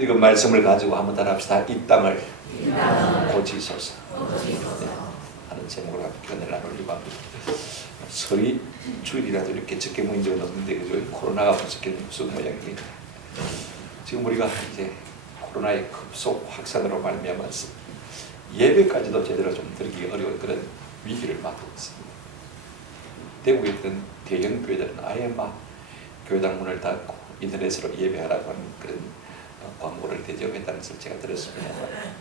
읽은 말씀을 가지고 한번 따라합시다. 이 땅을 고치소서. 네, 하는 제목으로 함께 은혜를 나누려고 합니다. 설이 주일이라도 이렇게 적게 모인 적은 없는데 그죠? 코로나가 무섭게는 무슨 모양입니다. 지금 우리가 이제 코로나의 급속 확산으로 말미암아서 예배까지도 제대로 좀 드리기 어려운 그런 위기를 맞고 있습니다. 대구에 있던 대형 교회들은 아예 막 교회당 문을 닫고 인터넷으로 예배하라고 하는 그런 광고를 대접했다는 것을 제가 들었습니다.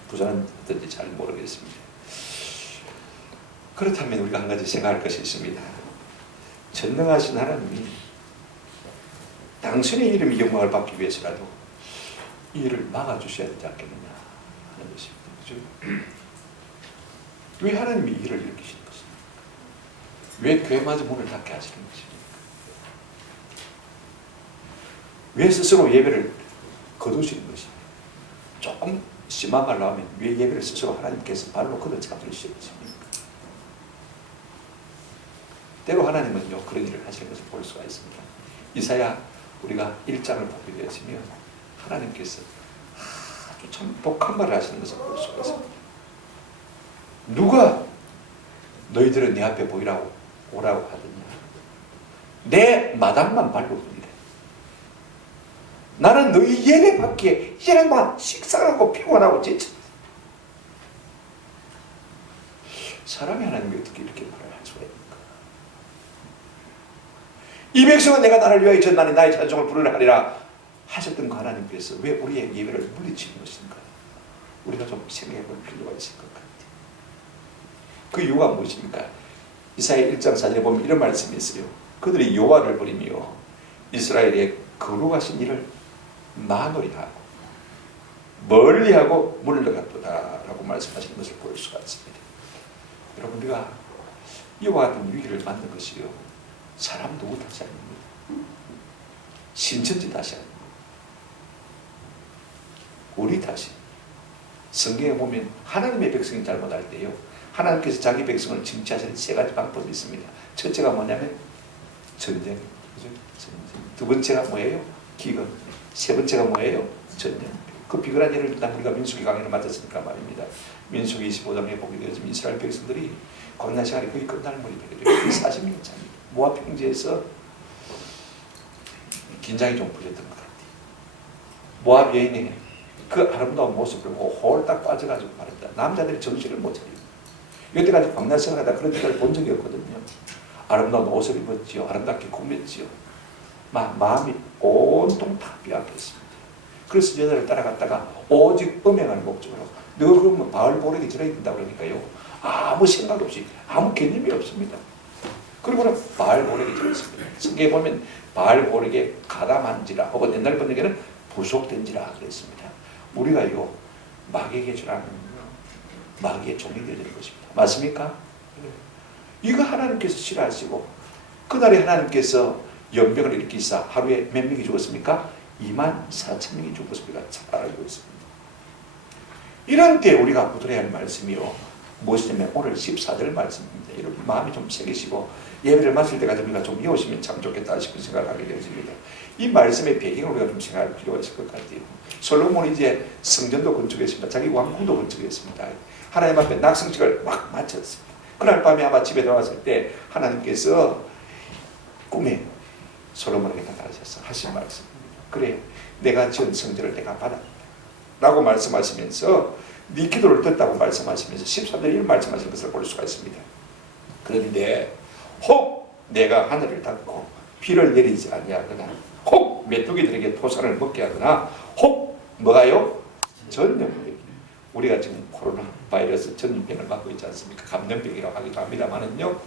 부산은 어떤지 잘 모르겠습니다. 그렇다면 우리가 한 가지 생각할 것이 있습니다. 전능하신 하나님이 당신의 이름이 영광을 받기 위해서라도 이 일을 막아주셔야 되지 않겠느냐 하는 것입니다. 그죠? 왜 하나님이 이 일을 일으키시는 것입니까? 왜 교회마저 문을 닫게 하시는 것입니까? 왜 스스로 예배를 거두시는 것입니까? 조금 심한 말로 하면 왜 예배를 스스로 하나님께서 발로 걷어차 버리시는 것입니까? 때로 하나님은요 그런 일을 하시는 것을 볼 수가 있습니다. 이사야 우리가 1장을 보게 되었으면 하나님께서 아주 참 독한 말을 하시는 것을 볼 수가 있습니다. 누가 너희들은 내 앞에 보이라고 오라고 하더냐? 내 마당만 밟고 보이래. 나는 너희 예배 받기에 이제는 막 식상하고 피곤하고 지쳤다. 사람이 하나님이 어떻게 이렇게 말을 할 수가 있습니까? 이 백성은 내가 나를 위하여 전나니 나의 찬송을 부르라 하리라 하셨던 그 하나님께서 왜 우리의 예배를 물리치는 것인가? 우리가 좀 생각해 볼 필요가 있을 것 같아요. 그 이유가 무엇입니까? 이사야 1장 4절에 보면 이런 말씀이 있어요. 그들이 여호와를 버리며 이스라엘의 거룩하신 이를 만홀히 하고 멀리하고 물러갔도다 라고 말씀하시는 것을 볼 수가 있습니다. 여러분 우리가 이와 같은 위기를 맞는 것이요 사람 누구 탓이 아닙니다. 신천지 탓이 아닙니다. 우리 탓이. 성경에 보면 하나님의 백성이 잘못할 때요 하나님께서 자기 백성을 징치하시는 세 가지 방법이 있습니다. 첫째가 뭐냐면 전쟁, 그죠? 전쟁. 두 번째가 뭐예요? 기근. 세 번째가 뭐예요? 전쟁. 그 비근한 예를 일단 우리가 민수기 강의를 맡았으니까 말입니다. 민수기 25장에 보게 되지만 이스라엘 백성들이 광야 생활이 거의 끝날 무렵에 40년 차입니다. 모압 평지에서 긴장이 좀 풀렸던 것 같아요. 모압 여인의 그 아름다운 모습을 보고 홀딱 빠져가지고 말했다. 남자들이 정신을 못 차리고 여태까지 광야 생활하다 그런 데를 본 적이 없거든요. 아름다운 옷을 입었지요. 아름답게 꾸몄지요. 마음이 온통 다 빼앗겼습니다. 그래서 여자를 따라갔다가 오직 음행할 목적으로 너 그러면 바알보렉이 저래 있다 그러니까요. 아무 생각 없이 아무 개념이 없습니다. 그리고 바알보렉이 저래 있습니다. 성경에 보면 바알보렉에 가담한지라 혹은 옛날 번역에는 부속된지라 그랬습니다. 우리가요 마귀에게 주라는 마귀의 종이 되는 것입니다. 맞습니까? 이거 하나님께서 싫어하시고 그날에 하나님께서 연병을 일으키사 하루에 몇 명이 죽었습니까? 24,000명이 죽었습니다. 잘 알고 있습니다. 이런 때 우리가 붙들어야 할 말씀이요 무엇이냐면 오늘 14절 말씀입니다. 여러분 마음이 좀 새기시고 예배를 마칠 때까지 우리가 좀 이어오시면 참 좋겠다 싶은 생각을 하게 되어집니다. 이 말씀의 배경을 우리가 좀 생각할 필요가 있을 것 같아요. 솔로몬이 이제 성전도 건축했습니다. 자기 왕궁도 건축했습니다. 하나님 앞에 낙성식을 막 마쳤습니다. 그날 밤에 아마 집에 들어왔을 때 하나님께서 꿈에 솔로몬에게 나타나셔서 하신 말씀입니다. 그래 내가 지은 성전을 내가 받았다 라고 말씀하시면서 네 기도를 듣다고 말씀하시면서 13절에 이런 말씀하신 것을 볼 수가 있습니다. 그런데 혹 내가 하늘을 닫고 비를 내리지 아니하거나 혹 메뚜기들에게 토산을 먹게 하거나 혹 뭐가요? 전염병. 우리가 지금 코로나 바이러스 전염병을 맞고 있지 않습니까? 감염병이라고 하기도 합니다만은요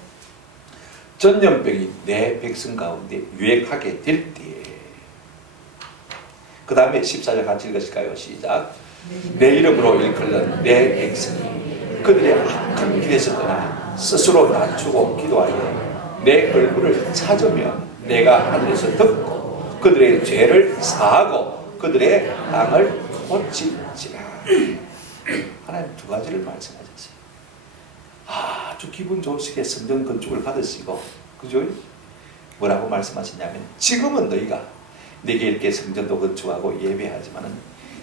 전염병이 내 백성 가운데 유행하게 될 때 그 다음에 14절 같이 읽으실까요? 시작. 내 이름으로 일컬는 내 백성이 그들의 악한 길에서 떠나 스스로 낮추고 기도하여 내 얼굴을 찾으면 내가 하늘에서 듣고 그들의 죄를 사하고 그들의 땅을 고칠지라. 하나님 두 가지를 말씀하셨어요. 아주 기분 좋으시게 성전 건축을 받으시고 그죠? 뭐라고 말씀하시냐면 지금은 너희가 내게 이렇게 성전도 건축하고 예배하지만은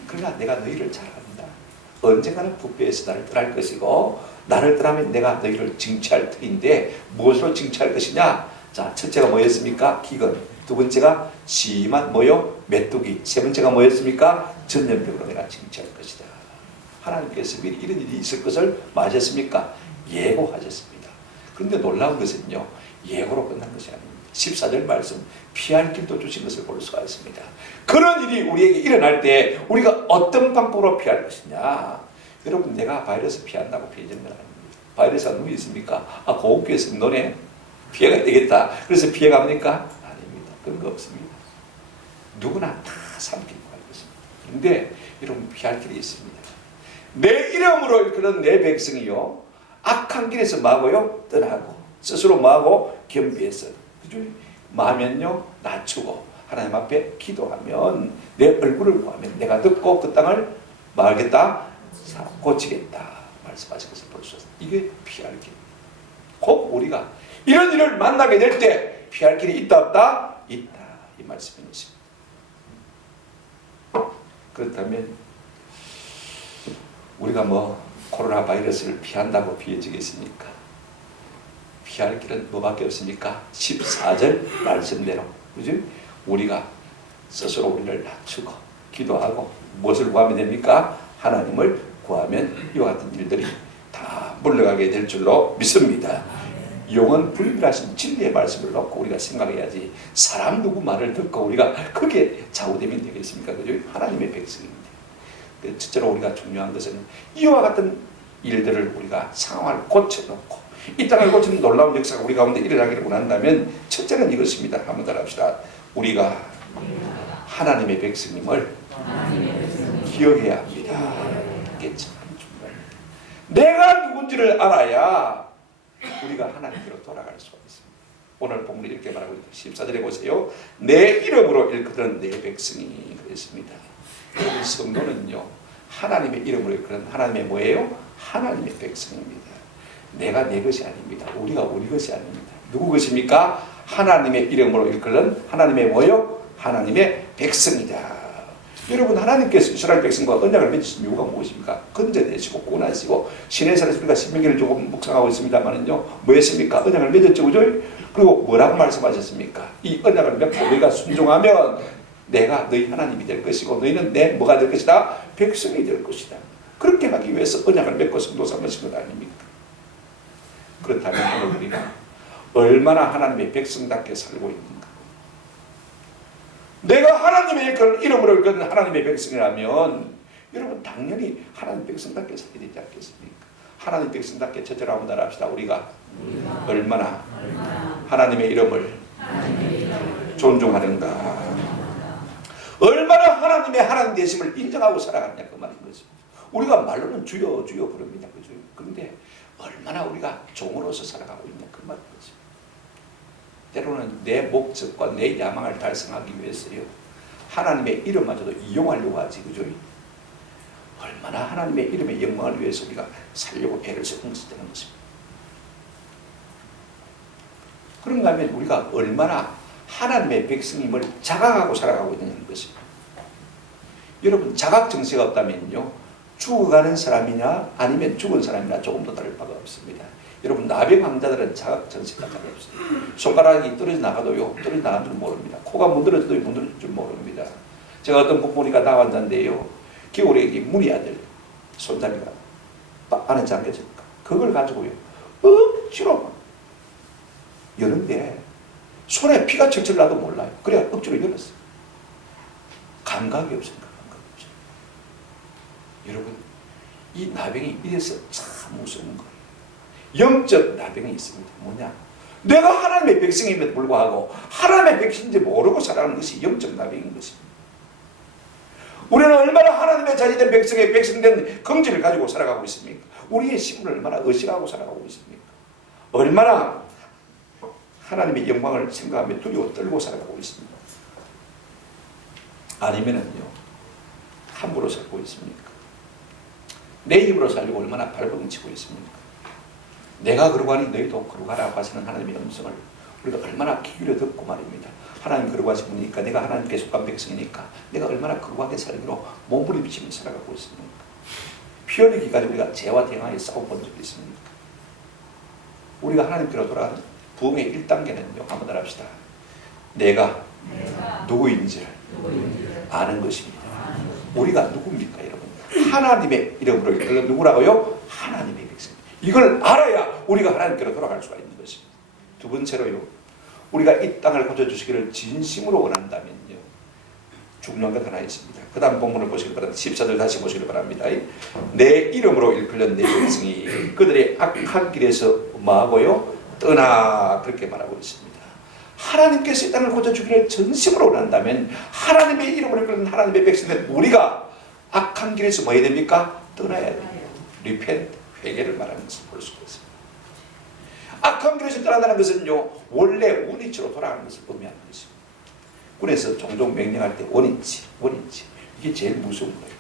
그러나 내가 너희를 잘 안다. 언젠가는 부패에서 나를 떠날 것이고 나를 떠나면 내가 너희를 징치할 터인데 무엇으로 징치할 것이냐? 자, 첫째가 뭐였습니까? 기근. 두 번째가 심한 뭐요? 메뚜기. 세 번째가 뭐였습니까? 전염병으로 내가 징치할 것이다. 하나님께서 미리 이런 일이 있을 것을 맞았습니까? 예고하셨습니다. 그런데 놀라운 것은요, 예고로 끝난 것이 아닙니다. 14절 말씀, 피할 길도 주신 것을 볼 수가 있습니다. 그런 일이 우리에게 일어날 때 우리가 어떤 방법으로 피할 것이냐? 여러분, 내가 바이러스 피한다고 피해지는 건 아닙니다. 바이러스가 누구 있습니까? 고급교에서 너네 피해가 되겠다. 그래서 피해갑니까? 아닙니다. 그런 거 없습니다. 누구나 다 삼키고 갈 것입니다. 그런데 여러분, 피할 길이 있습니다. 내 이름으로 이끄는 내 백성이요, 악한 길에서 마고요 떠나고 스스로 마고 겸비해서, 그죠? 마면요 낮추고 하나님 앞에 기도하면 내 얼굴을 구하면 내가 듣고 그 땅을 말겠다, 고치겠다 말씀하신 것을 볼 수 있습니다. 이게 피할 길. 곧 우리가 이런 일을 만나게 될 때 피할 길이 있다 없다? 있다, 이 말씀이십니다. 그렇다면 우리가 뭐 코로나 바이러스를 피한다고 피해지겠습니까? 피할 길은 뭐밖에 없습니까? 14절 말씀대로, 그죠? 우리가 스스로 우리를 낮추고 기도하고 무엇을 구하면 됩니까? 하나님을 구하면 이와 같은 일들이 다 물러가게 될 줄로 믿습니다. 영은 불멸하신 진리의 말씀을 놓고 우리가 생각해야지, 사람 누구 말을 듣고 우리가 그게 좌우되면 되겠습니까? 그죠? 하나님의 백성입니다. 첫째로 우리가 중요한 것은 이와 같은 일들을 우리가 상황을 고쳐놓고 이 땅을 고치는 놀라운 역사가 우리 가운데 일어나기를 원한다면 첫째는 이것입니다. 한번 더 합시다. 우리가 하나님의 백성임을 기억해야 합니다. 이게 참 중요합니다. 내가 누군지를 알아야 우리가 하나님께로 돌아갈 수가 있습니다. 오늘 본문이 이렇게 말하고 있습니다. 14절에 보세요. 내 이름으로 일컫는 내 백성이 그랬습니다. 우리 성도는요, 하나님의 이름으로 일컫는 하나님의 뭐예요? 하나님의 백성입니다. 내가 내 것이 아닙니다. 우리가 우리 것이 아닙니다. 누구 것입니까? 하나님의 이름으로 일컬는 하나님의 뭐요? 하나님의 백성이다. 여러분, 하나님께서 이스라엘 백성과 언약을 맺으신 이유가 무엇입니까? 건져내시고 구원하시고 시내산에서 우리가 신명기를 조금 묵상하고 있습니다만은요, 뭐였습니까? 언약을 맺었죠, 그죠? 그리고 뭐라고 말씀하셨습니까? 이 언약을 맺고 너희가 순종하면 내가 너희 하나님이 될 것이고 너희는 내 뭐가 될 것이다? 백성이 될 것이다. 그렇게 하기 위해서 언약을 맺고 성도 삼으신 것 아닙니까? 그렇다면 오늘 우리가 얼마나 하나님의 백성답게 살고 있는가? 내가 하나님의 이름으로 일컫는 하나님의 백성이라면 여러분 당연히 하나님 백성답게 살게 되지 않겠습니까? 하나님 백성답게 첫째로 한번 따라합시다. 우리가 얼마나 하나님의 이름을 존중하는가, 얼마나 하나님의 하나님 되심을 인정하고 살아가느냐, 그 말인 것입니다. 우리가 말로는 주여 주여 부릅니다, 그죠? 그런데 얼마나 우리가 종으로서 살아가고 있냐, 그 말인 것입니다. 때로는 내 목적과 내 야망을 달성하기 위해서요, 하나님의 이름마저도 이용하려고 하지, 그죠? 얼마나 하나님의 이름의 영광을 위해서 우리가 살려고 애를 쓰는 것이 되는 것입니다. 그런가 하면 우리가 얼마나 하나님의 백성임을 자각하고 살아가고 있는 것입니다. 여러분, 자각 정세가 없다면요, 죽어가는 사람이냐 아니면 죽은 사람이나 조금 더 다를 바가 없습니다. 여러분, 나병 환자들은 자각 정세가 다를 없습니다. 손가락이 떨어져 나가도요, 떨어져 나간 줄 모릅니다. 코가 문드러져도 문드러질 줄 모릅니다. 제가 어떤 부모니까 나 환자인데요, 겨울에 문이 아들 손잡이가 안에 잠겨집니까? 그걸 가지고요 억지로 여는데 손에 피가 철철 나도 몰라요. 그래야 억지로 열었어요. 감각이 없으니까 감각 없죠. 여러분, 이 나병이 이래서 참 무서운 거예요. 영적 나병이 있습니다. 뭐냐? 내가 하나님의 백성임에도 불구하고 하나님의 백성인지 모르고 살아가는 것이 영적 나병인 것입니다. 우리는 얼마나 하나님의 자녀된 백성의 백성된 긍지를 가지고 살아가고 있습니까? 우리의 신분을 얼마나 의식하고 살아가고 있습니까? 얼마나 하나님의 영광을 생각하며 두려워 떨고 살아가고 있습니까? 아니면은요, 함부로 살고 있습니까? 내 입으로 살려고 얼마나 발버둥치고 있습니까? 내가 그러고 하니 너희도 그러고 하라고 하시는 하나님의 음성을 우리가 얼마나 기울여 듣고 말입니다. 하나님 거룩하신 분이니까, 내가 하나님께 속한 백성이니까 내가 얼마나 거룩하게 살기로 몸부림치며 살아가고 있습니까? 피 흘리기까지 우리가 죄와 대항하에 싸워본 적이 있습니까? 우리가 하나님께로 돌아가는 부흥의 1단계는요, 한번 따라합시다. 내가 누구인지를 아는 것입니다. 우리가 누굽니까, 여러분? 하나님의 이름으로 누구라고요? 하나님의 백성. 이걸 알아야 우리가 하나님께로 돌아갈 수가 있는 것입니다. 두 번째로요, 우리가 이 땅을 고쳐주시기를 진심으로 원한다면요, 중요한 것 하나 있습니다. 그 다음 본문을 보시길 바랍니다. 14절 다시 보시길 바랍니다. 내 이름으로 일컬는 내 백성이 그들의 악한 길에서 뭐하고요? 떠나, 그렇게 말하고 있습니다. 하나님께서 이 땅을 고쳐주기를 전심으로 원한다면 하나님의 이름으로 일컬는 하나님의 백성들, 우리가 악한 길에서 뭐 해야 됩니까? 떠나야 돼요. 리펜트, 회개를 말하는 것을 볼 수가 있습니다. 악한 길에서 떠난다는 것은요, 원래 원위치로 돌아가는 것을 의미하는 것입니다. 군에서 종종 명령할 때 원위치, 이게 제일 무서운 거예요.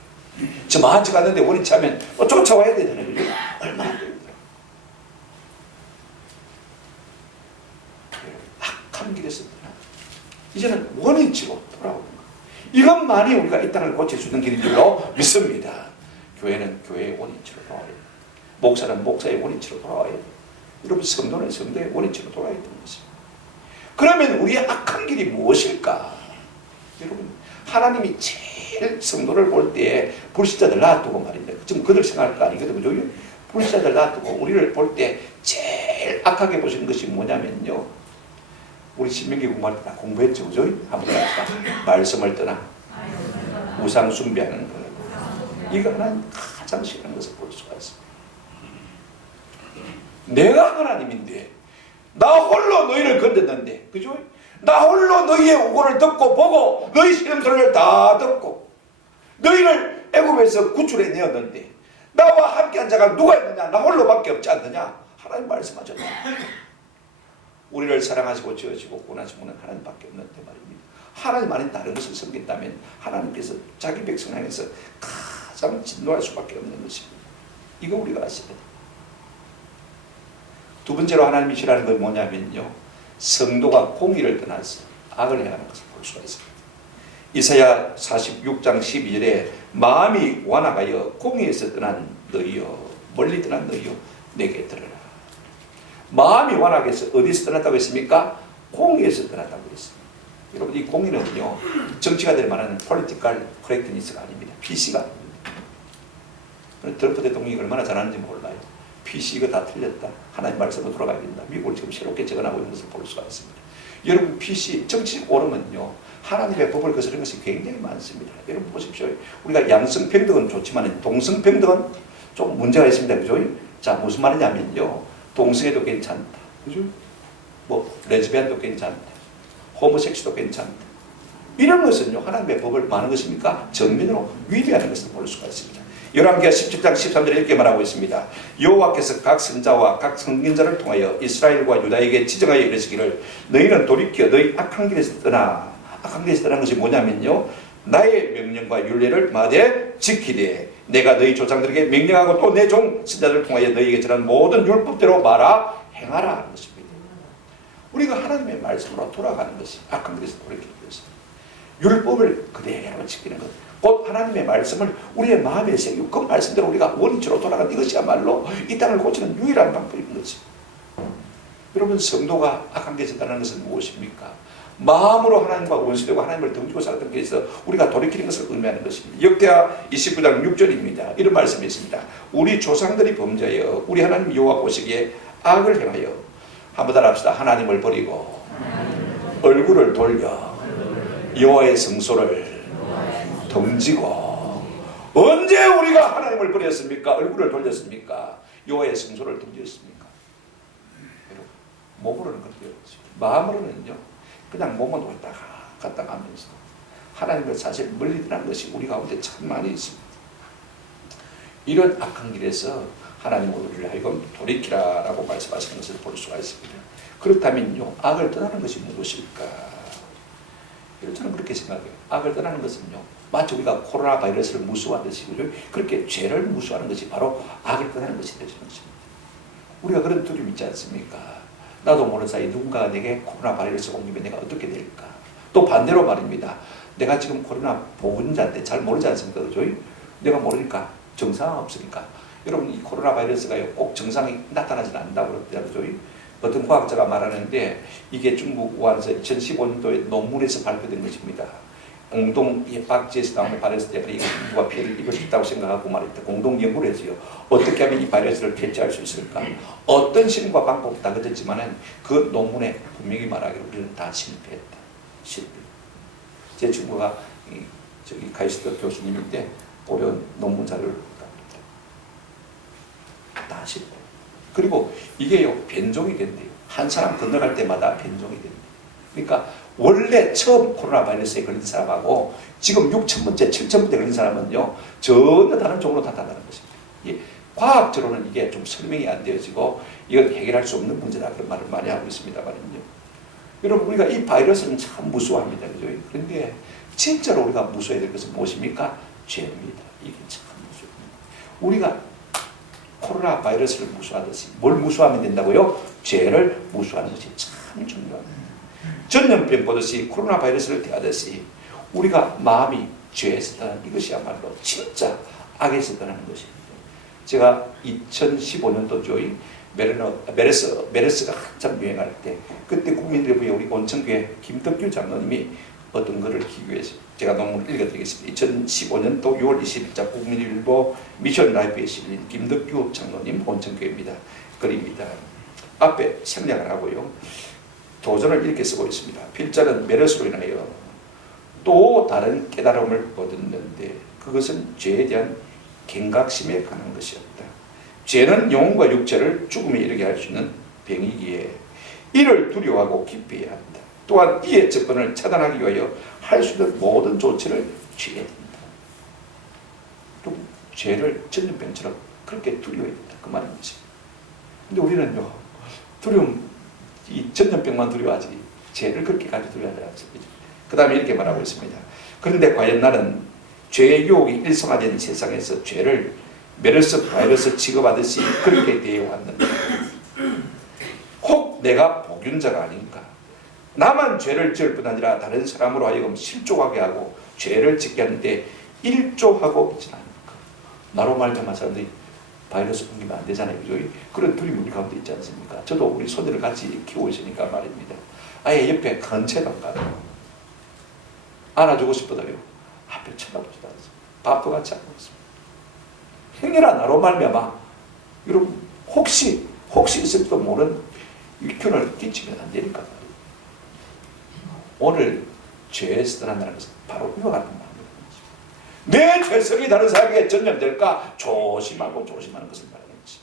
저 만치 갔는데 원위치 하면 쫓아와야 되잖아요. 그죠? 얼마나 힘들어요. 악한 길에서 떠나, 이제는 원위치로 돌아오는 거예요. 이것만이 우리가 이 땅을 고쳐주는 길인 줄로 믿습니다. 교회는 교회의 원위치로 돌아와야 돼요. 목사는 목사의 원위치로 돌아와야 돼요. 여러분, 성도는 성도의 원위치로 돌아야 되는 것입니다. 그러면 우리의 악한 길이 무엇일까? 여러분, 하나님이 제일 성도를 볼 때 불신자들 놔두고 말입니다. 지금 그들 생각할 거 아니거든요. 그죠? 불신자들 놔두고 우리를 볼 때 제일 악하게 보시는 것이 뭐냐면요, 우리 신명기 공부할 때 다 공부했죠. 그죠? 한번 해봅시다. 말씀을 떠나 우상 숭배하는 것, 이거 하나님 가장 싫어하는 것을 볼 수가 있습니다. 내가 하나님인데 나 홀로 너희를 건졌는데, 그죠? 나 홀로 너희의 오고를 듣고 보고 너희 시름소리를 다 듣고 너희를 애굽에서 구출해 내었는데 나와 함께한 자가 누가 있느냐? 나 홀로밖에 없지 않느냐? 하나님 말씀하셨다. 우리를 사랑하시고 지으시고 구원하신 분은 하나님밖에 없는데 말입니다. 하나님 아닌 다른 것을 섬긴다면 하나님께서 자기 백성 향해서 가장 진노할 수밖에 없는 것입니다. 이거 우리가 아셔야 돼요. 두 번째로 하나님이 싫어하는 건 뭐냐면요, 성도가 공의를 떠나서 악을 행하는 것을 볼 수가 있습니다. 이사야 46장 12절에 마음이 완악하여 공의에서 떠난 너희여, 멀리 떠난 너희여, 내게 들으라. 마음이 완악해서 어디서 떠났다고 했습니까? 공의에서 떠났다고 했습니다. 여러분, 이 공의는요, 정치가들이 말하는 political correctness가 아닙니다. PC가 아닙니다. 트럼프 대통령이 얼마나 잘하는지 몰라요. PC 이거 다 틀렸다. 하나님 말씀으로 돌아가야 된다. 미국을 지금 새롭게 재건하고 있는 것을 볼 수가 있습니다. 여러분, PC 정치적 오름은요, 하나님의 법을 거스르는 것이 굉장히 많습니다. 여러분 보십시오. 우리가 양성평등은 좋지만 동성평등은 좀 문제가 있습니다. 그죠? 자, 무슨 말이냐면요, 동성애도 괜찮다. 그죠? 뭐 레즈비안도 괜찮다. 호모섹스도 괜찮다. 이런 것은요, 하나님의 법을 많은 것입니까? 정면으로 위배하는 것을 볼 수가 있습니다. 열왕기하 17장 13절에 이렇게 말하고 있습니다. 여호와께서 각 선자와 각 선견자를 통하여 이스라엘과 유다에게 지정하여 이르시기를 너희는 돌이켜 너희 악한 길에서 떠나. 악한 길에서 떠나는 것이 뭐냐면요, 나의 명령과 율례를 마대 지키되 내가 너희 조상들에게 명령하고 또 내 종 선자들을 통하여 너희에게 전한 모든 율법대로 말하 행하라 하는 것입니다. 우리가 하나님의 말씀으로 돌아가는 것이 악한 길에서 돌이키는 것입니다. 율법을 그대로 지키는 것, 곧 하나님의 말씀을 우리의 마음에 새기고 그 말씀대로 우리가 원위치로 돌아가는 이것이야말로 이 땅을 고치는 유일한 방법인 것입니다. 여러분, 성도가 악한 길에서 떠나는 것은 무엇입니까? 마음으로 하나님과 원수되고 하나님을 등지고 살았던 길에서 우리가 돌이키는 것을 의미하는 것입니다. 역대하 29장 6절입니다. 이런 말씀이 있습니다. 우리 조상들이 범죄하여 우리 하나님 여호와 보시기에 악을 행하여, 한번 따라 합시다. 하나님을 버리고 얼굴을 돌려 여호와의 성소를 등지고. 언제 우리가 하나님을 버렸습니까? 얼굴을 돌렸습니까? 여호와의 성소를 등지었습니까? 여러분, 몸으로는 그렇게 마음으로는요, 그냥 몸은 왔다 갔다 하면서 하나님을 사실 멀리 떠난 것이 우리 가운데 참 많이 있습니다. 이런 악한 길에서 하나님은 우리를 하여금 돌이키라라고 말씀하시는 것을 볼 수가 있습니다. 그렇다면요, 악을 떠나는 것이 무엇일까? 저는 그렇게 생각해요. 악을 떠나는 것은요, 마치 우리가 코로나 바이러스를 무수하듯이, 그렇게 죄를 무수하는 것이 바로 악을 떠나는 것이 되는 것입니다. 우리가 그런 두려움 있지 않습니까? 나도 모르는 사이 누군가가 내게 코로나 바이러스가 옮기면 내가 어떻게 될까? 또 반대로 말입니다. 내가 지금 코로나 보건자인데 잘 모르지 않습니까? 그죠? 내가 모르니까 증상 없으니까. 여러분 이 코로나 바이러스가 꼭 증상이 나타나지는 않는다고 그러죠. 어떤 과학자가 말하는데 이게 중국 우한에서 2015년도에 논문에서 발표된 것입니다. 공동 예방지에서 나오는 바이러스 때문에 누가 피해를 입을 수 있다고 생각하고 말했다. 공동 연구를 했어요. 어떻게 하면 이 바이러스를 퇴치할 수 있을까? 어떤 실험과 방법도 다 그랬지만은 그 논문에 분명히 말하기로 우리는 다 실패했다. 실패. 제 친구가 저기 카이스트 교수님인데 보면 논문 자료를 갑니다. 다 실패. 그리고 이게요 변종이 된대요. 한 사람 건너갈 때마다 변종이 된대요. 그러니까 원래 처음 코로나 바이러스에 걸린 사람하고 지금 6,000번째, 7,000번째 걸린 사람은요 전혀 다른 종으로 나타나는 것입니다. 과학적으로는 이게 좀 설명이 안 되어지고 이걸 해결할 수 없는 문제다 그런 말을 많이 하고 있습니다만요. 여러분 우리가 이 바이러스는 참 무서워합니다. 그죠? 그런데 진짜로 우리가 무서워야 될 것은 무엇입니까? 죄입니다. 이게 참 무서워합니다. 우리가 코로나 바이러스를 무서워하듯이 뭘 무서워하면 된다고요? 죄를 무서워하는 것이 참 중요합니다. 전염병 보듯이 코로나 바이러스를 대하듯이 우리가 마음이 죄에서 떠나는 이것이야말로 진짜 악에서 떠나는 것입니다. 제가 2015년도죠. 메르스가 한참 유행할 때 그때 국민대회에 우리 온천교회 김덕규 장로님이 어떤 것을 기고해서 제가 논문을 읽어드리겠습니다. 2015년도 6월 20일자 국민일보 미션 라이프에 실린 김덕규 장로님 온천교회입니다. 글입니다. 앞에 생략을 하고요. 도전을 이렇게 쓰고 있습니다. 필자는 메르스로 인하여 또 다른 깨달음을 얻었는데 그것은 죄에 대한 경각심에 관한 것이었다. 죄는 영혼과 육체를 죽음에 이르게 할 수 있는 병이기에 이를 두려워하고 기피해야 한다. 또한 이의 접근을 차단하기 위하여 할 수 있는 모든 조치를 취해야 된다. 또 죄를 전염병처럼 그렇게 두려워해야 된다. 그 말인 거지. 근데 우리는요 이 전염병만 두려워하지 죄를 그렇게까지 두려워하지 않습니다. 그 다음에 이렇게 말하고 있습니다. 그런데 과연 나는 죄의 유혹이 일성화된 세상에서 죄를 메르스 바이러스 취급하듯이 그렇게 대해왔는데 혹 내가 복균자가 아닌가? 나만 죄를 지을 뿐 아니라 다른 사람으로 하여금 실족하게 하고 죄를 짓게 하는데 일조하고 있지 않을까? 나로 말미암아 사람들이 바이러스 옮기면 안 되잖아요. 그죠? 그런 두려움이 우리 가운데 있지 않습니까? 저도 우리 소들을 같이 키우고 있으니까 말입니다. 아예 옆에 근처도 안 가요. 안아주고 싶어도요. 앞에 쳐다보지도 않습니다. 밥도 같이 안 먹습니다. 행여나 나로 말미암아 여러분 혹시 있을지도 모르는 위균을 끼치면 안 되니까 말이에요. 오늘 죄에서 떠난다는 것은 바로 이와 같은 마음입니다. 내 죄성이 다른 사람에게 전염될까 조심하는 것을 말하는 것이.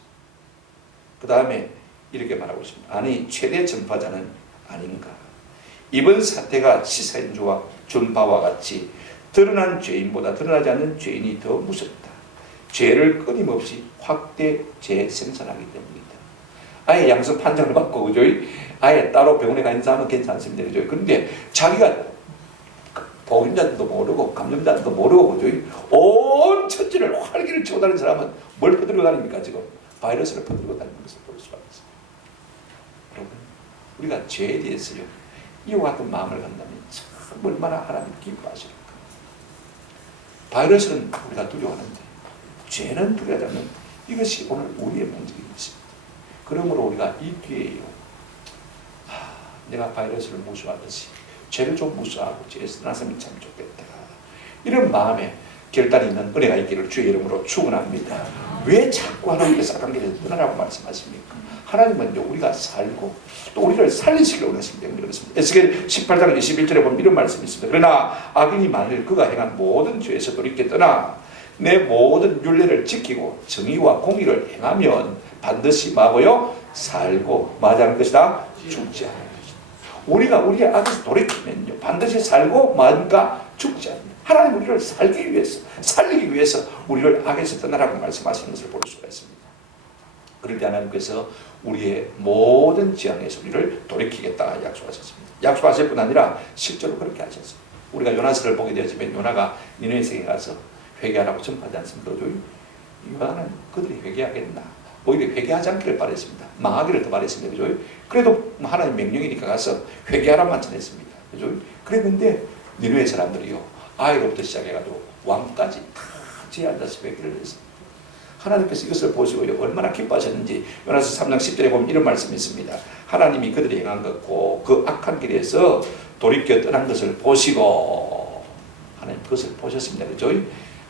그 다음에 이렇게 말하고 있습니다. 아니 최대 전파자는 아닌가? 이번 사태가 시사인주와 준바와 같이 드러난 죄인보다 드러나지 않는 죄인이 더 무섭다. 죄를 끊임없이 확대 재생산하기 때문이다. 아예 양성 판정을 받고 그죠? 아예 따로 병원에 가 있는 사람은 괜찮습니다. 그죠? 그런데 자기가 보균자도 모르고 감염자도 모르고 그죠? 온 천지를 활기를 치고 다니는 사람은 뭘 퍼뜨리고 다닙니까? 지금 바이러스를 퍼뜨리고 다니는 것을 볼 수가 있습니다. 여러분 우리가 죄에 대해서요 이와 같은 마음을 갖는다면 참 얼마나 하나님 기뻐하실까. 바이러스는 우리가 두려워하는데 죄는 두려워하지 않는 이것이 오늘 우리의 문제인 것입니다. 그러므로 우리가 이 기회에요 내가 바이러스를 무서워하듯이 죄를 좀 무서워하고 죄에서 떠났으면 참 좋겠다. 이런 마음에 결단이 있는 은혜가 있기를 주의 이름으로 축원합니다. 왜 자꾸 하나님께서 악한 길에서 떠나라고 말씀하십니까? 하나님은요 우리가 살고 또 우리를 살리시기를 원하시기 때문에 그렇습니다. 에스겔 18장 21절에 보면 이런 말씀이 있습니다. 그러나 악인이 만일 그가 행한 모든 죄에서 돌이켜 떠나 내 모든 율례를 지키고 정의와 공의를 행하면 반드시 뭐고요? 살고 맞이하는 것이다. 죽지 않는 것이다. 우리가 우리의 악에서 돌이키면요 반드시 살고 뭔가 죽지 않는다. 하나님 우리를 살기 위해서 살리기 위해서 우리를 악에서 떠나라고 말씀하시는 것을 볼 수가 있습니다. 그럴 때 하나님께서 우리의 모든 지향에서 우리를 돌이키겠다 약속하셨습니다. 약속하실 뿐 아니라 실제로 그렇게 하셨습니다. 우리가 요나서를 보게 되어지면 요나가 니느웨 성에 가서 회개하라고 전파하지 않습니까? 요나는 그들이 회개하겠나? 오히려 회개하지 않기를 바랬습니다. 망하기를 더 바랬습니다. 그죠? 그래도 하나님 명령이니까 가서 회개하라만 전했습니다. 그죠? 그랬는데 니느웨 사람들이요, 아이로부터 시작해가지고 왕까지 다 뒤에 앉아서 회개를 했습니다. 하나님께서 이것을 보시고요, 얼마나 기뻐하셨는지 요나서 3장 10절에 보면 이런 말씀이 있습니다. 하나님이 그들이 행한 것고 그 악한 길에서 돌이켜 떠난 것을 보시고, 하나님 그것을 보셨습니다. 그죠?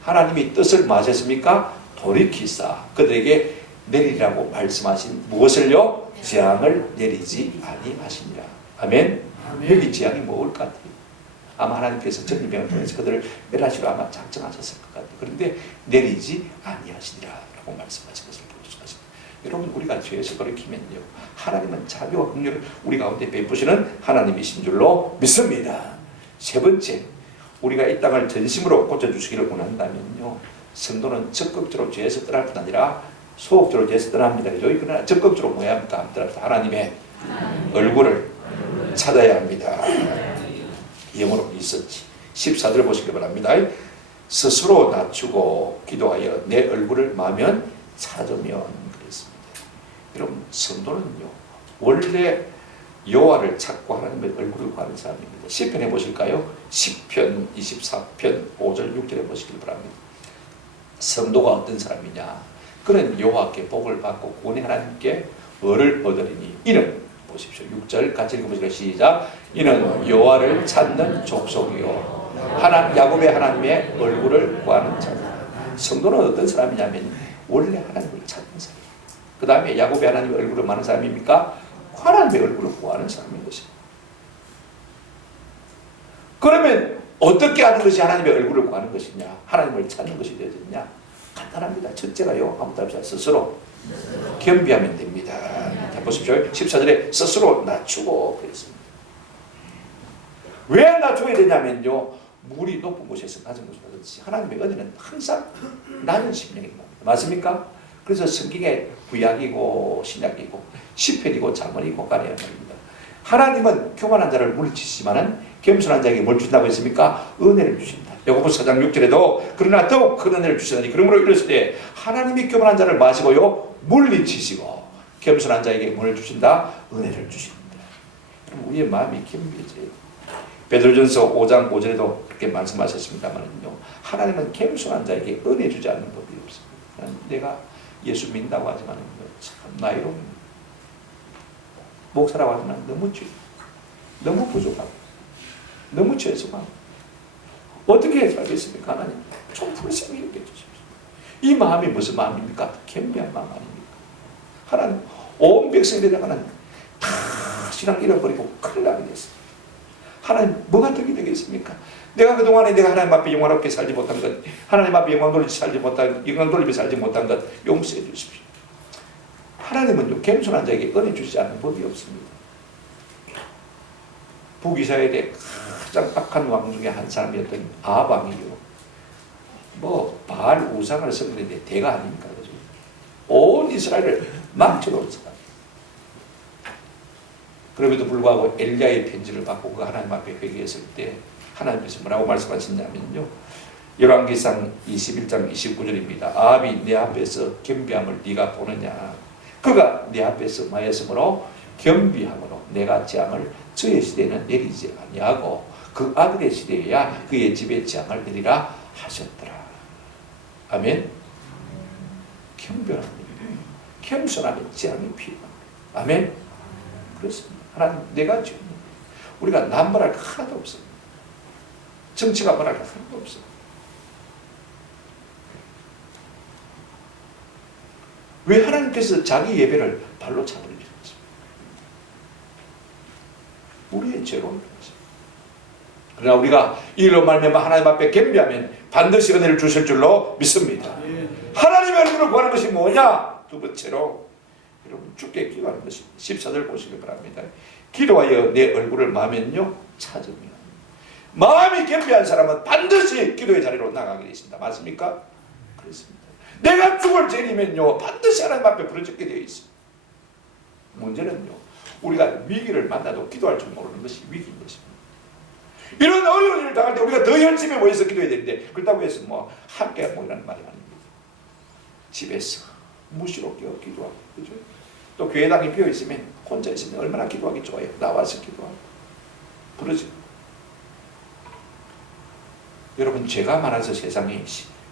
하나님이 뜻을 마셨습니까? 돌이키사 그들에게 내리라고 말씀하신 무엇을요? 재앙을 내리지 아니하시니라. 아멘. 여기 재앙이 뭐일 것 같아요? 아마 하나님께서 전리병을 통해서 그들을 멸하시려 아마 작정하셨을 것 같아요. 그런데 내리지 아니하시니라 라고 말씀하신 것을 볼 수가 있습니다. 여러분, 우리가 죄에서 돌이키면요, 하나님은 자비와 긍휼을 우리 가운데 베푸시는 하나님이신 줄로 믿습니다. 세 번째, 우리가 이 땅을 전심으로 고쳐주시기를 원한다면요, 성도는 적극적으로 죄에서 떠날 뿐 아니라 소극적으로 죄에서 떠납니다. 그러나 적극적으로 뭐 해야 합니까? 하나님의 얼굴을 찾아야 합니다. 영어로 있었지. 14절 보시기 바랍니다. 스스로 낮추고 기도하여 내 얼굴을 마면 찾으면 그랬습니다. 여러분, 성도는요, 원래 여호와를 찾고 하나님의 얼굴을 구하는 사람입니다. 시편에 보실까요? 시편 24편 5절 6절에 보시기 바랍니다. 성도가 어떤 사람이냐? 그는 여호와께 복을 받고 구원의 하나님께 을을 얻으리니 이는, 보십시오, 6절 같이 읽어보시죠. 시작. 이는 여호와를 찾는 족속이요 야곱의 하나님의 얼굴을 구하는 자다. 성도는 어떤 사람이냐면 원래 하나님을 찾는 사람. 그 다음에 야곱의 하나님의 얼굴을 구하는 사람입니까? 하나님의 얼굴을 구하는 사람인 것입니다. 그러면 어떻게 하는 것이 하나님의 얼굴을 구하는 것이냐? 하나님을 찾는 것이 되었냐? 간단합니다. 첫째가요, 아무도 없이 스스로 겸비하면 됩니다. 자, 보십시오. 14절에 스스로 낮추고 그랬습니다. 왜 낮춰야 되냐면요, 물이 높은 곳에서 낮은 곳으로 가듯이 하나님의 은혜는 항상 낮은 심령입니다. 맞습니까? 그래서 성경에 구약이고 신약이고 시편이고 잠언이고 가려야 합니다. 하나님은 교만한 자를 물리치시지만은 겸손한 자에게 뭘 주신다고 했습니까? 은혜를 주신다. 야고보서 4장 6절에도 그러나 더욱 큰 은혜를 주시다니 그러므로 이랬을 때 하나님이 교만한 자를 마시고요 물리치시고 겸손한 자에게 뭘 주신다? 은혜를 주십니다. 그럼 우리의 마음이 겸비해져요. 베드로전서 5장 5절에도 그렇게 말씀하셨습니다만요, 하나님은 겸손한 자에게 은혜 주지 않는 법이 없습니다. 내가 예수 믿는다고 하지만 참 나이로운 목사라고 하지만 너무 부족하고 너무 죄송하고 어떻게 살겠습니까? 하나님 좀 불쌍히 여겨주십시오. 이 마음이 무슨 마음입니까? 겸비한 마음 아닙니까? 하나님 온 백성에 대해서는 다 신앙 잃어버리고 큰일 나게 됐습니다. 하나님 뭐가 덕이 되겠습니까? 내가 그동안에 내가 하나님 앞에 영화롭게 살지 못한 것, 하나님 앞에 영광 돌리며 살지 못한 것 용서해 주십시오. 하나님은요, 겸손한 자에게 은혜 주시지 않는 법이 없습니다. 북이스라엘의 가장 악한 왕 중에 한 사람이었던 아방이요, 바알 우상을 섬기는데 대가 아닙니까? 그죠? 온 이스라엘을 망쳐놓은 사람. 그럼에도 불구하고 엘리야의 편지를 받고 그 하나님 앞에 회개했을 때 하나님께서 뭐라고 말씀하셨냐면요, 열왕기상 21장 29절입니다. 아합이 내 앞에서 겸비함을 네가 보느냐? 그가 내 앞에서 마였으므로 겸비함으로 내가 재앙을 저의 시대에는 내리지 아니하고 그 아들의 시대에야 그의 집에 재앙을 내리라 하셨더라. 아멘. 겸비합니다. 겸손하면 재앙이 필요합니다. 아멘. 그렇습니다. 하나님, 내가 죄인입니다. 우리가 남발할 거 하나도 없습니다. 정치가 말할 거 하나도 없습니다. 왜 하나님께서 자기 예배를 발로 차버리셨습니까? 우리의 죄로 그렇습니다. 그러나 우리가 이 일로 말미암아 하나님 앞에 겸비하면 반드시 은혜를 주실 줄로 믿습니다. 하나님의 얼굴을 구하는 것이 뭐냐? 두 번째로 여러분 주께 기도하는 것입니다. 14절 보시기 바랍니다. 기도하여 내 얼굴을 마면요 찾으면. 마음이 겸비한 사람은 반드시 기도의 자리로 나가게 되어 있습니다. 맞습니까? 그렇습니다. 내가 죽을 죄이면요 반드시 하나님 앞에 부르짖게 되어 있습니다. 문제는요, 우리가 위기를 만나도 기도할 줄 모르는 것이 위기인 것입니다. 이런 어려운 일을 당할 때 우리가 더 열심히 모여서 기도해야 되는데, 그렇다고 해서 함께 모이라는 말이 아닙니다. 집에서 무시로 끼어 기도하고, 그죠? 또 교회당이 비어 있으면 혼자 있으면 얼마나 기도하기 좋아요. 나와서 기도하고 부르지. 여러분, 죄가 많아서 세상이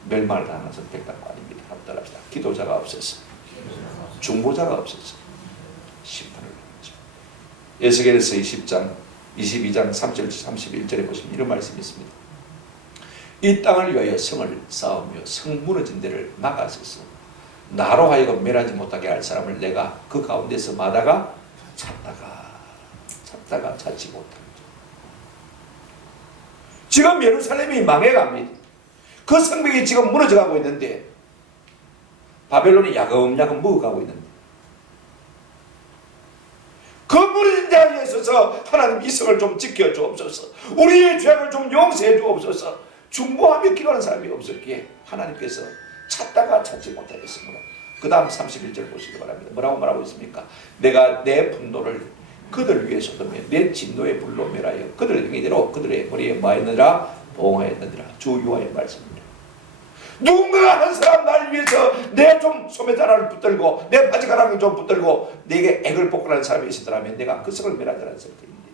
멸망을 당하는 선택단거 아닙니다. 한번 따라합시다. 기도자가 없어서, 중보자가 없어서 심판을 받죠. 에스겔서 22장 3절 31절에 보시면 이런 말씀이 있습니다. 이 땅을 위하여 성을 쌓으며 성 무너진 데를 막아서서 나로 하여금 멸하지 못하게 할 사람을 내가 그 가운데서 마다가 찾다가 찾지 못합니다. 지금 예루살렘이 망해갑니다. 그 성벽이 지금 무너져가고 있는데 바벨론이 야금야금 먹어가고 있는데 그 무너진 자리에 있어서 하나님 이 성을 좀 지켜주옵소서. 우리의 죄악을 좀 용서해 주옵소서. 중보하며 기도하는 사람이 없었기에 하나님께서 찾다가 찾지 못하겠습니다. 그 다음 31절 보시기 바랍니다. 뭐라고 말하고 있습니까? 내가 내 분노를 그들 위에 쏟으며 내 진노의 불로 멸하여 그들 행위대로 그들의 머리에 뭐하였느니라? 봉하였느니라. 주 여호와의 말씀입니다. 누군가 한 사람 날 위해서 내 좀 소매자락을 붙들고 내 바지가랑을 좀 붙들고 내게 액을 복구하는 사람이 있었더라면 내가 그 성을 멸하자는 설득인데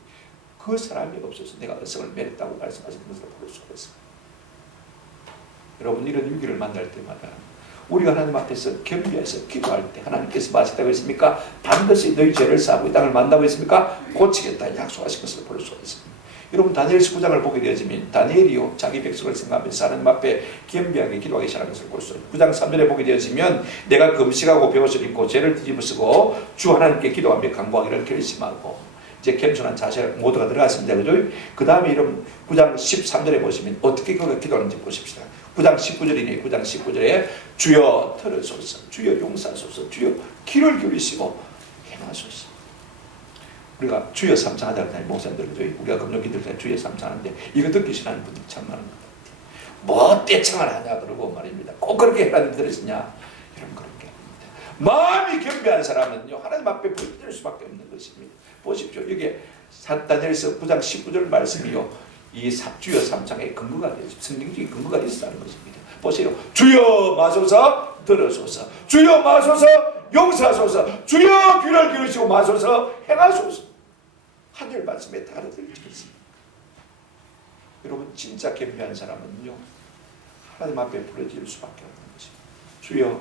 그 사람이 없어서 내가 그 성을 멸했다고 말씀하시는 것을 볼 수가 있습니다. 여러분, 이런 위기를 만날 때마다 우리가 하나님 앞에서 겸비해서 기도할 때 하나님께서 마시다고 했습니까? 반드시 너희 죄를 사하고 이 땅을 만나고 했습니까? 고치겠다 약속하신 것을 볼 수가 있습니다. 여러분, 다니엘서 9장을 보게 되어지면 다니엘이요 자기 백성을 생각하면서 하나님 앞에 겸비하게 기도하기 시작하는 것을 볼 수 있습니다. 9장 3절에 보게 되어지면 내가 금식하고 베옷을 입고 죄를 뒤집어쓰고 주 하나님께 기도하며 간구하기를 결심하고 이제 겸손한 자세 모두가 들어갔습니다. 그죠? 그 다음에 이런 9장 13절에 보시면 어떻게 그가 기도하는지 보십시다. 9장 19절이네요. 9장 19절에 주여 들으소서, 주여 용서하소서, 주여 귀를 기울이시고 행하소서. 우리가 주여 삼창하자고 하는 목사님들, 우리가 금요 기도할 때 주여 삼창하는데 이거 듣기 싫어하는 분들이 참 많은 것 같아요. 뭐 떼창을 하냐 그러고 말입니다. 꼭 그렇게 하나님 들으시냐? 이런 그렇게 합니다. 마음이 겸비한 사람은요 하나님 앞에 부르짖을 수밖에 없는 것입니다. 보십시오. 이게 다니엘서 9장 19절 말씀이요 이 주여 삼창의 근거가 되죠. 성경적인 근거가 있다는 것입니다. 보세요. 주여 마소서 들으소서, 주여 마소서 용서하소서, 주여 귀를 기울이시고 마소서 행하소서. 하늘 말씀에 따라들으시겠습니다. 여러분, 진짜 겸비한 사람은요 하나님 앞에 부르짖을 수밖에 없는 것입니다. 주여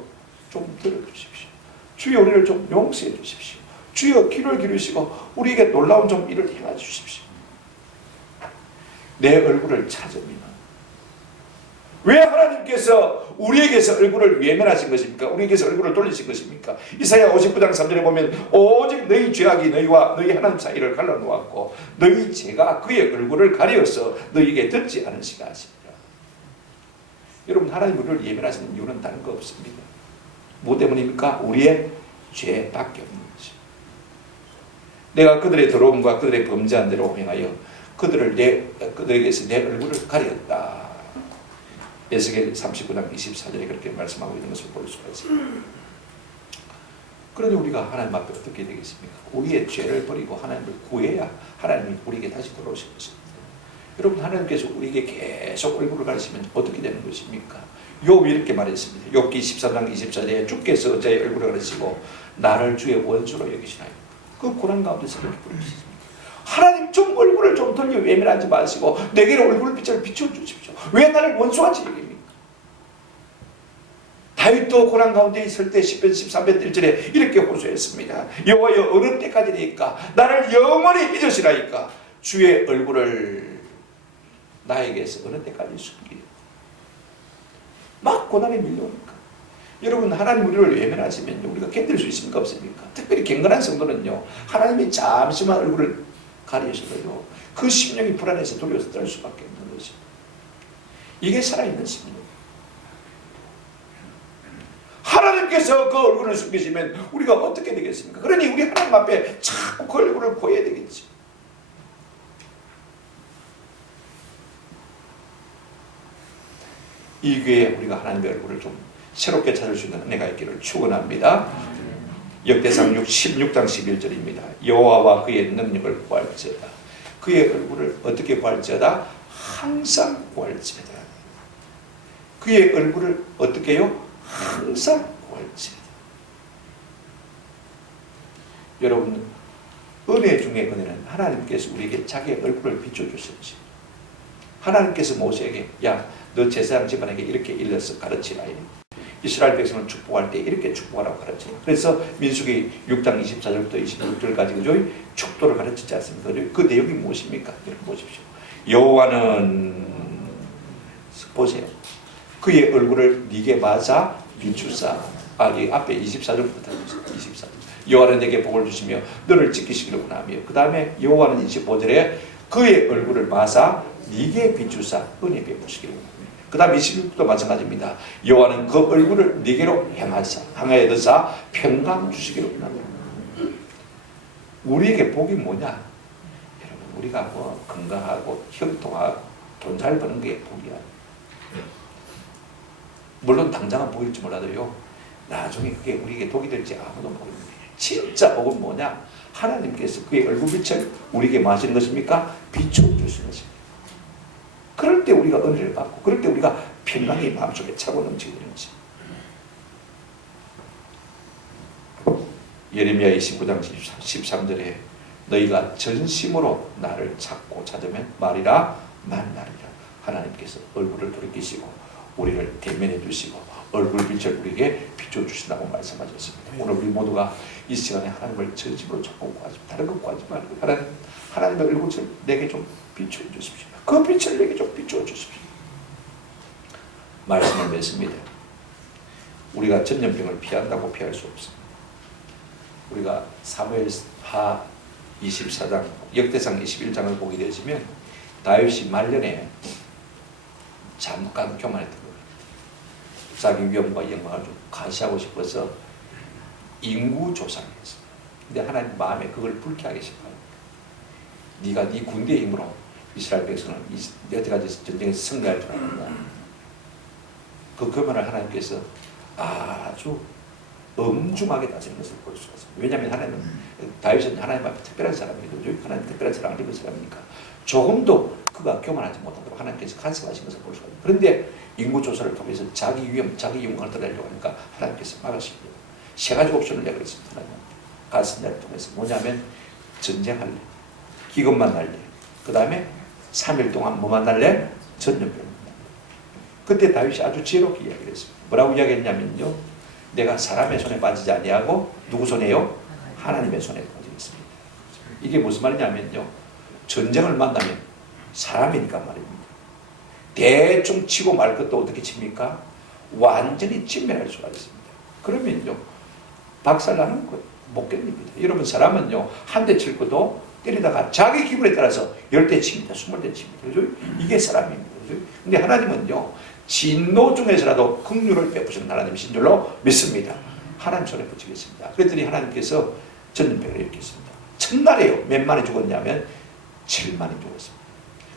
좀 들어주십시오. 주여 우리를 좀 용서해 주십시오. 주여 귀를 기울이시고 우리에게 놀라운 좀 일을 행해 주십시오. 내 얼굴을 찾으면 왜 하나님께서 우리에게서 얼굴을 외면하신 것입니까? 우리에게서 얼굴을 돌리신 것입니까? 이사야 59장 3절에 보면 오직 너희 죄악이 너희와 너희 하나님 사이를 갈라놓았고 너희 죄가 그의 얼굴을 가려서 너희에게 듣지 않으시다 하십니다. 여러분, 하나님 우리를 외면하시는 이유는 다른 거 없습니다. 뭐 때문입니까? 우리의 죄밖에 없는 거죠. 내가 그들의 더러움과 그들의 범죄한 대로 행하여 그들에게서 내 얼굴을 가렸다. 에스겔 39장 24절에 그렇게 말씀하고 있는 것을 볼 수가 있습니다. 그러니 우리가 하나님 앞에 어떻게 되겠습니까? 우리의 죄를 버리고 하나님을 구해야 하나님이 우리에게 다시 돌아오실 것입니다. 여러분, 하나님께서 우리에게 계속 얼굴을 가리시면 어떻게 되는 것입니까? 욥이 이렇게 말했습니다. 욥기 13장 24절에 주께서 어찌하여 얼굴을 가리시고 나를 주의 원수로 여기시나요? 그 고난 가운데서 그렇게 부르셨습니다. 하나님 좀 얼굴을 좀 돌려 외면하지 마시고 내게로 얼굴 빛을 비춰주십시오. 왜 나를 원수같이 여깁니까? 다윗도 고난 가운데 있을 때 10편 13편 1절에 이렇게 호소했습니다. 여호와여 어느 때까지니까 나를 영원히 잊으시라니까 주의 얼굴을 나에게서 어느 때까지 숨기려. 막 고난이 밀려오니까. 여러분, 하나님 우리를 외면하시면 우리가 견딜 수 있습니까? 없습니까? 특별히 경건한 성도는요 하나님이 잠시만 얼굴을 가리셔도 그 심령이 불안해서 돌려서 떨 수밖에 없는 것입니다. 이게 살아있는 심령. 하나님께서 그 얼굴을 숨기시면 우리가 어떻게 되겠습니까? 그러니 우리 하나님 앞에 자꾸 그 얼굴을 보여야 되겠지. 이 기회에 우리가 하나님의 얼굴을 좀 새롭게 찾을 수 있는 은혜가 있기를 축원합니다. 역대상 16장 11절입니다. 여호와와 그의 능력을 구할지어다. 그의 얼굴을 어떻게 구할지어다? 항상 구할지어다. 그의 얼굴을 어떻게 해요? 항상 구할지어다. 여러분, 은혜 중에 은혜는 하나님께서 우리에게 자기의 얼굴을 비춰주셨지. 하나님께서 모세에게 야, 너 제사장 집안에게 이렇게 일러서 가르치라. 이스라엘 백성을 축복할 때 이렇게 축복하라고 가르치라. 그래서 민수기 6장 24절부터 26절까지 그죠? 축도를 가르치지 않습니까? 그 내용이 무엇입니까? 여러분 보십시오. 여호와는 보세요. 그의 얼굴을 네게 맞아 비추사. 이 앞에 24절부터 24절. 여호와는 내게 복을 주시며 너를 지키시기를 원하며, 그 다음에 여호와는 25절에 그의 얼굴을 맞아 네게 비추사 은혜 베푸시기를 원하며, 그 다음 26절도 마찬가지입니다. 여호와는 그 얼굴을 네게로 향하여 드사 평강 주시기를 원하며. 우리에게 복이 뭐냐? 여러분, 우리가 뭐 건강하고 형통하고 돈 잘 버는 게 복이야. 물론 당장은 복일지 몰라도요, 나중에 그게 우리에게 독이 될지 아무도 모릅니다. 진짜 복은 뭐냐? 하나님께서 그의 얼굴빛을 우리에게 뭐 하시는 것입니까? 비춰주시는 것입니다. 그럴 때 우리가 은혜를 받고, 그럴 때 우리가 평강이 마음속에 차고 넘치게 되는 것입니다. 예레미야 29장 13절에 너희가 전심으로 나를 찾고 찾으면 말이라 만나리라. 하나님께서 얼굴을 돌이키시고 우리를 대면해 주시고 얼굴빛을 우리에게 비춰주신다고 말씀하셨습니다. 오늘 우리 모두가 이 시간에 하나님을 전심으로 찾고 구하지, 다른 것 구하지 말고 하나님의 얼굴을 내게 좀 비춰 주십시오. 그 빛을 내게 좀 비춰 주십시오. 말씀을 맺습니다. 우리가 전염병을 피한다고 피할 수 없습니다. 우리가 사무엘하 24장, 역대상 21장을 보게 되시면 다윗이 말년에 잠깐 교만했던 거예요. 자기 위엄과 영광을 좀 과시하고 싶어서 인구조사를 했습니다. 근데 하나님 마음에 그걸 불쾌하게 싶어요. 네가 네 군대의 힘으로 이스라엘 백성을 여태까지 전쟁에서 승리할 줄 알았냐. 그 교만을 하나님께서 아주 엄중하게 다스리는 것을 볼 수가 있습니다. 왜냐하면 하나님은, 다윗은 하나님 앞에 특별한 사람이거든요. 하나님 특별한 사랑을 입은 사람이니까 조금도 그가 교만하지 못하도록 하나님께서 간섭하신 것을 볼 수가 있습니다. 그런데 인구조사를 통해서 자기 위험, 자기 영광을 드러내려고 하니까 하나님께서 막으십니다. 세 가지 옵션을 내걸었습니다. 하나님 가스냐를 통해서 뭐냐면 전쟁할래, 기근만 날래, 그 다음에 3일 동안 뭐 만날래? 전염병. 그때 다윗이 아주 지혜롭게 이야기를 했습니다. 뭐라고 이야기했냐면요, 내가 사람의 손에 빠지지 아니하고 누구 손에요? 하나님의 손에 빠지겠습니다. 이게 무슨 말이냐면요, 전쟁을 만나면 사람이니까 말입니다. 대충 치고 말 것도 어떻게 칩니까? 완전히 진멸할 수가 있습니다. 그러면요, 박살나는 거 못 견딥니다. 여러분, 사람은요, 한 대 칠 것도 때리다가 자기 기분에 따라서 10대 칩니다. 20대 칩니다. 그죠? 이게 사람입니다. 그죠? 근데 하나님은요, 진노 중에서라도 긍휼을 베푸시는 하나님이신 줄로 믿습니다. 하나님 손에 붙이겠습니다. 그랬더니 하나님께서 전염병을 일으켰습니다. 첫날에요, 몇 만이 죽었냐면 7만이 죽었습니다.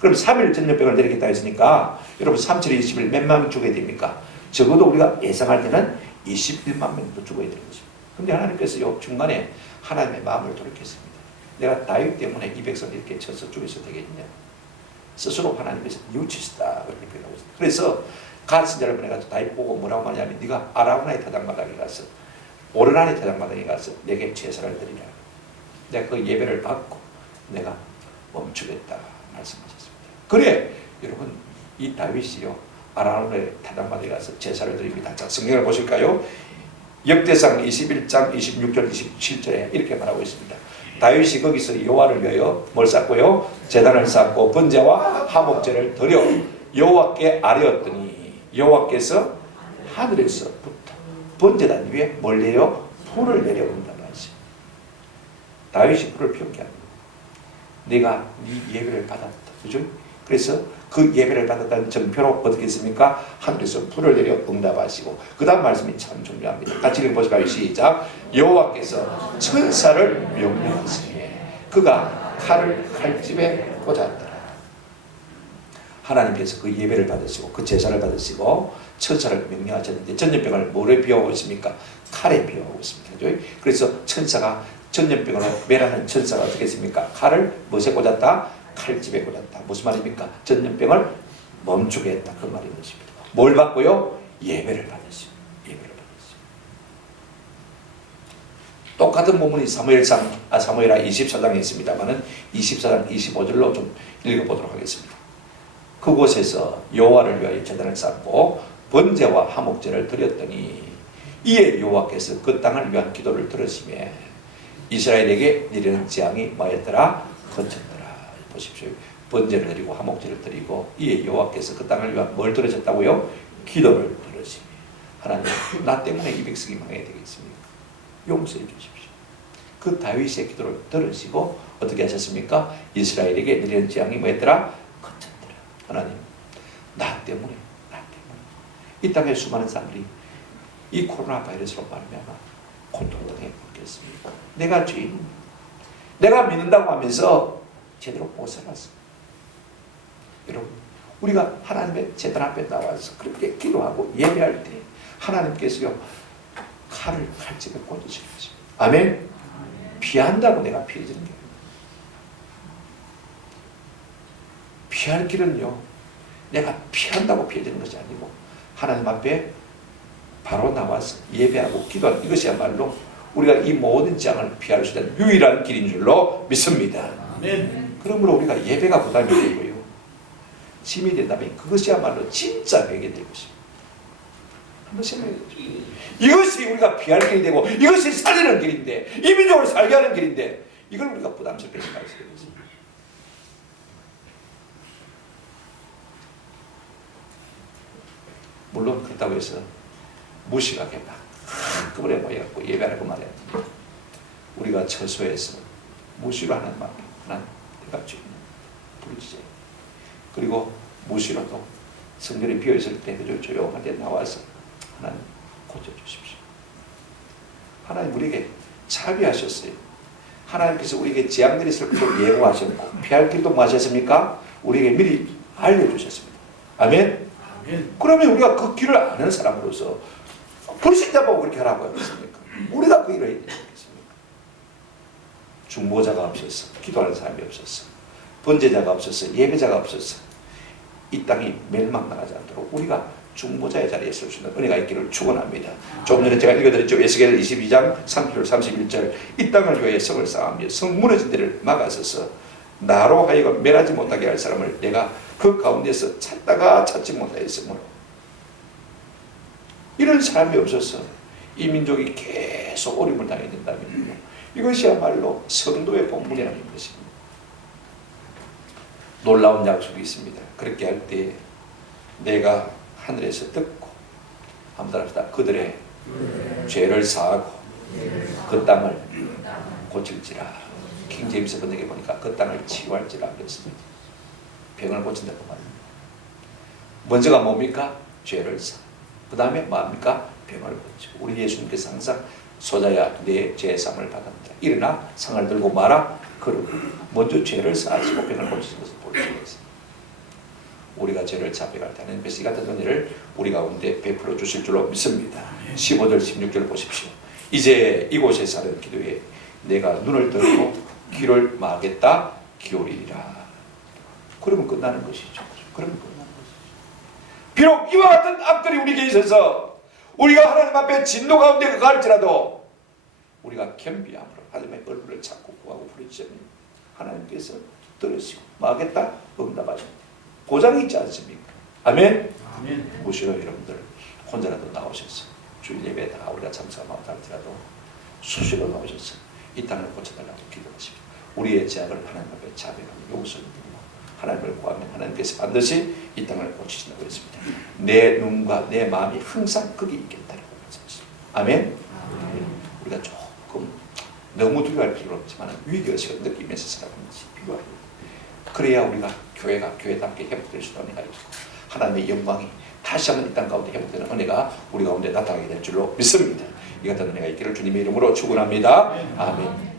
그럼 3일 전염병을 내리겠다 했으니까 여러분 3, 7, 20일 몇 만 죽어야 됩니까? 적어도 우리가 예상할 때는 21만 명도 죽어야 되는 것입니다. 근데 하나님께서요, 중간에 하나님의 마음을 돌이켰습니다. 내가 다윗 때문에 이 백성을 이렇게 쳐서 죽여서 되겠냐? 스스로 하나님께서 뉘우치시다 그렇게 표현하고 있습니다. 그래서 갓 선지자를 보내가지고 다윗 보고 뭐라고 말하냐면, 네가 아라우나의 타작마당에 가서, 오르나의 타작마당에 가서 내게 제사를 드리라. 내가 그 예배를 받고 내가 멈추겠다 말씀하셨습니다. 그래, 여러분, 이 다윗이요, 아라우나의 타작마당에 가서 제사를 드립니다. 자, 성경을 보실까요? 역대상 21장 26절 27절에 이렇게 말하고 있습니다. 다윗이 거기서 여호와를 위하여 뭘 쌓고요? 제단을 쌓고 번제와 화목제를 드려 여호와께 아뢰었더니 여호와께서 하늘에서부터 번제단 위에 뭘 내려? 불을 내려온다고 하시. 다윗이 불을 피우게 합니다. 내가 네 예배를 받았다. 그죠? 그래서 그 예배를 받았다는 증표로 어떻게 했습니까? 하늘에서 불을 내려 응답하시고, 그 다음 말씀이 참 중요합니다. 같이 읽어보실까요? 시작. 여호와께서 천사를 명령하시니 그가 칼을 칼집에 꽂았더라. 하나님께서 그 예배를 받으시고 그 제사를 받으시고 천사를 명령하셨는데, 전염병을 뭐에 비유하고 있습니까? 칼에 비유하고 있습니다. 그래서 천사가, 전염병으로 멸하는 천사가 어떻게 했습니까? 칼을 무엇에 꽂았다? 칼집에 꽂았다. 무슨 말입니까? 전염병을 멈추게 했다. 그 말인 것입니다. 뭘 받고요? 예배를 받으시오. 예배를 받으시오. 똑같은 본문이 사무엘하 24장에 있습니다만은 24장 25절로 좀 읽어보도록 하겠습니다. 그곳에서 여호와를 위하여 제단을 쌓고 번제와 화목제를 드렸더니 이에 여호와께서 그 땅을 위한 기도를 들으시매 이스라엘에게 내리는 재앙이 뭐였더라? 거쳤더라. 보십시오. 번제를 드리고 화목제를 드리고 이에 여호와께서 그 땅을 위한 뭘 들으셨다고요? 기도를 들으시매 하나님, 나 때문에 이 백성이 망해야 되겠습니까? 용서해 주십시오. 그 다윗의 기도를 들으시고 어떻게 하셨습니까? 이스라엘에게 내리는 재앙이 뭐였더라? 거쳤더라. 하나님, 나 때문에 이 땅의 수많은 사람들이 이 코로나 바이러스로 말미암아 고통당해 먹겠습니까? 내가 죄인, 내가 믿는다고 하면서 제대로 못 살았어. 여러분, 우리가 하나님의 제단 앞에 나와서 그렇게 기도하고 예배할 때 하나님께서요 칼집에 꽂으시는 거죠. 아멘. 피한다고 내가 피해지는 게 피할 길은요 내가 피한다고 피해지는 것이 아니고 하나님 앞에 바로 나와서 예배하고 기도하는 이것이야말로 우리가 이 모든 재앙을 피할 수 있는 유일한 길인 줄로 믿습니다. 아멘. 그러므로 우리가 예배가 부담이 되고요 짐이 된다면 그것이야말로 진짜 회개될 것입니다. 이것이 우리가 피할 길이 되고 이것이 살리는 길인데 이 민족을 살게 하는 길인데 이걸 우리가 부담스럽게 생각해야 되겠습니다. 물론 그렇다고 해서 무식하게 막 한꺼번에 모여갖고 예배하는 거 말이야. 우리가 처소에서 무시로 하는 마음 하나님 내가 주님 부르짖어요. 그리고 무시로도 성전이 비어있을 때 그저 조용한 데 나와서 하나님 고쳐주십시오. 하나님 우리에게 자비하셨어요. 하나님께서 우리에게 재앙들이 있을 것도 예고하셨고 피할 길도 뭐 하셨습니까? 우리에게 미리 알려주셨습니다. 아멘? 아멘. 그러면 우리가 그 길을 아는 사람으로서 불신자 보고 그렇게 하라고 하겠습니까? 우리가 그 일을 해야 되겠습니까? 중보자가 없어서 기도하는 사람이 없어서 번제자가 없어서 예배자가 없어서 이 땅이 멸망당하지 않도록 우리가 중보자의 자리에 설 수 있는 은혜가 있기를 축원합니다. 조금 전에 제가 읽어드렸죠. 에스겔 22장 30절 31절 이 땅을 위하여 성을 쌓으며 성 무너진 데를 막아서서 나로 하여금 멸하지 못하게 할 사람을 내가 그 가운데서 찾다가 찾지 못하였으므로 이런 사람이 없어서 이 민족이 계속 어려움을 당해야 된다면 이것이야말로 성도의 본분이라는 것입니다. 놀라운 약속이 있습니다. 그렇게 할 때 내가 하늘에서 듣고 한번 합시다. 그들의 죄를 사하고 그 땅을 고칠지라. 킹제임스 번역에 보니까 그 땅을 치유할지라 그랬습니다. 병을 고친다고 말합니다. 먼저가 뭡니까? 죄를 사. 그 다음에 뭐합니까? 병을 고치고. 우리 예수님께서 항상 소자야 내 죄상을 받았다. 일어나 상을 들고 마라. 그러고 먼저 죄를 사하시고 병을 고치는 것을 볼 수가 있습니다. 우리가 죄를 자백할 때 하나님께서 이 같은 은혜를 우리 가운데 베풀어 주실 줄로 믿습니다. 15절 16절 보십시오. 이제 이곳에 사는 기도에 내가 눈을 들고 귀를 막겠다 기울이리라. 그러면 끝나는 것이죠. 그러면 끝나는 것이죠. 비록 이와 같은 악들이 우리에게 있어서 우리가 하나님 앞에 진노 가운데 가할지라도 우리가 겸비함으로 하나님의 얼굴을 찾고 구하고 부르짖으면 하나님께서 들으시고 막겠다 응답하십니다. 보장이 있지 않습니까? 아멘? 아멘. 무시로 여러분들 혼자라도 나오셔서 주일 예배에 다 우리가 참석하면 할지라도 수시로 나오셔서 이 땅을 고쳐달라고 기도하십니다. 우리의 죄악을 하나님 앞에 자백하며 용서를 드리고 하나님을 구하면 하나님께서 반드시 이 땅을 고치신다고 했습니다. 내 눈과 내 마음이 항상 거기 있겠다고 말씀하십니다. 아멘? 아멘. 우리가 조금 너무 두려워할 필요는 없지만 위기의식을 느끼면서 살아가는 것이 필요합니다. 그래야 우리가 교회가 교회답게 회복될 수 있는 은혜가 있고 하나님의 영광이 다시 한번 이 땅 가운데 회복되는 은혜가 우리 가운데 나타나게 될 줄로 믿습니다. 이 같은 은혜가 있기를 주님의 이름으로 축원합니다. 아멘.